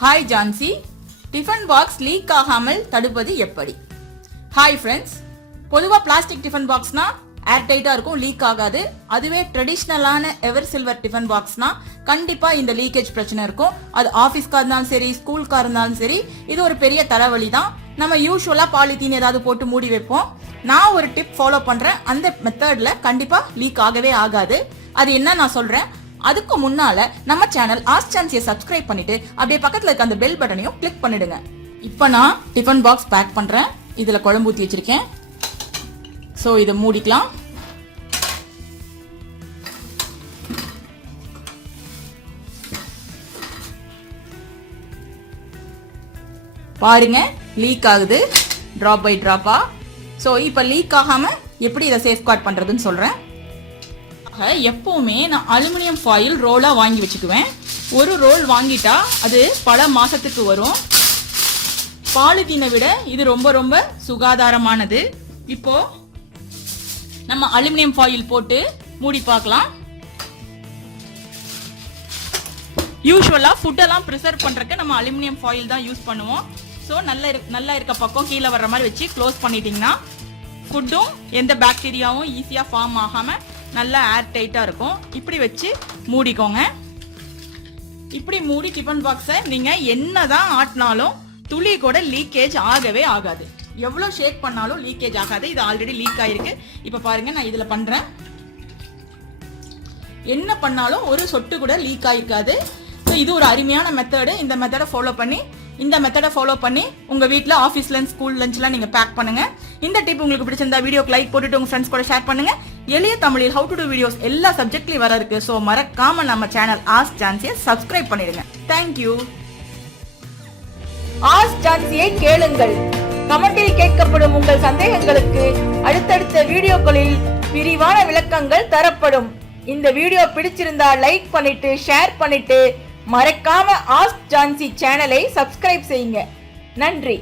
Hi Jansi tiffin box leak ஆகாமல் தடுப்பது எப்படி? ஹாய் ஃப்ரெண்ட்ஸ் பொதுவாக பிளாஸ்டிக் டிஃபன் பாக்ஸ்னா ஏர்டைட்டாக இருக்கும் லீக் ஆகாது. அதுவே ட்ரெடிஷ்னலான எவர் சில்வர் டிஃபன் பாக்ஸ்னா கண்டிப்பாக இந்த லீக்கேஜ் பிரச்சனை இருக்கும். அது ஆஃபீஸ்க்காக இருந்தாலும் சரி ஸ்கூலுக்காக இருந்தாலும் சரி இது ஒரு பெரிய தலைவலி தான். நம்ம யூஸ்வலாக பாலித்தீன் ஏதாவது போட்டு மூடி வைப்போம். நான் ஒரு டிப் ஃபாலோ பண்ணுறேன் அந்த மெத்தடில் கண்டிப்பாக லீக் ஆகவே ஆகாது. அது என்ன நான் சொல்கிறேன் அதுக்கு முன்னால நம்ம சேனல் ஆஸ் சான்சியை சப்ஸ்கிரைப் பண்ணிட்டு அப்படியே பக்கத்துல இருக்க அந்த பெல் பட்டனையும் கிளிக் பண்ணிடுங்க. இப்போ நான் டிஃபன் பாக்ஸ் பேக் பண்றேன். இதுல குழம்பு ஊத்தி வச்சிருக்கேன். ஸோ இதை மூடிக்கலாம். பாருங்க லீக் ஆகுது. ட்ராப் பை ட்ராப்பா ஸோ இப்போ லீக் ஆகாம எப்படி இதை சேஃப்கார்ட் பண்றதுன்னு சொல்றேன். ஆக, நான் அலுமினியம் ஃபாயில் ரோலாக வாங்கி வச்சுக்குவேன். ஒரு ரோல் வாங்கிட்டா அது பல மாதத்துக்கு வரும். பாலித்தீனை விட இது ரொம்ப ரொம்ப சுகாதாரமானது. இப்போ நம்ம அலுமினியம் ஃபாயில் போட்டு மூடி பார்க்கலாம். யூஸ்வலாக ஃபுட்டெல்லாம் ப்ரிசர்வ் பண்ணுறக்கு நம்ம அலுமினியம் ஃபாயில் தான் யூஸ் பண்ணுவோம். ஸோ நல்ல நல்லா இருக்க பக்கம் கீழே வர்ற மாதிரி வச்சு க்ளோஸ் பண்ணிட்டீங்கன்னா ஃபுட்டும் எந்த பாக்டீரியாவும் ஈஸியாக ஃபார்ம் ஆகாமல் நல்லா ஏர் டைட்டாக இருக்கும். இப்படி வச்சு மூடிக்கோங்க. இப்படி மூடி டிஃபன் பாக்ஸை நீங்கள் என்ன தான் ஆட்டினாலும் துளி கூட லீக்கேஜ் ஆகவே ஆகாது. எவ்வளோ ஷேக் பண்ணாலும் லீக்கேஜ் ஆகாது. இது ஆல்ரெடி லீக் ஆகிருக்கு இப்போ பாருங்கள் நான் இதில் பண்ணுறேன் என்ன பண்ணாலும் ஒரு சொட்டு கூட லீக் ஆகிருக்காது ஸோ இது ஒரு அருமையான மெத்தடு இந்த மெத்தடை ஃபாலோ பண்ணி இந்த மெத்தடை ஃபாலோ பண்ணி உங்கள் வீட்டில் ஆஃபீஸ் லஞ்ச் ஸ்கூல் லஞ்ச்லாம் நீங்கள் பேக் பண்ணுங்க. இந்த டிப் உங்களுக்கு பிடிச்சிருந்தா வீடியோக்கு லைக் போட்டுட்டு உங்கள் ஃப்ரெண்ட்ஸ் கூட ஷேர் பண்ணுங்கள் எளிய தமிழில் ஹவு டு டூ வீடியோஸ் எல்லா சப்ஜெக்ட்லயும் வர இருக்கு ஸோ மறக்காம நம்ம சேனல் ஆஸ் ஜான்சியை சப்ஸ்கிரைப் பண்ணிடுங்க. தேங்க்யூ ஆஸ் ஜான்சியை கேளுங்கள். கமெண்டில் கேட்கப்படும் உங்கள் சந்தேகங்களுக்கு அடுத்தடுத்த வீடியோக்களில் விரிவான விளக்கங்கள் தரப்படும். இந்த வீடியோ பிடிச்சிருந்தா லைக் பண்ணிட்டு ஷேர் பண்ணிட்டு மறக்காம ஆஸ்க் ஜான்சி சேனலை சப்ஸ்கிரைப் செய்யுங்க. நன்றி.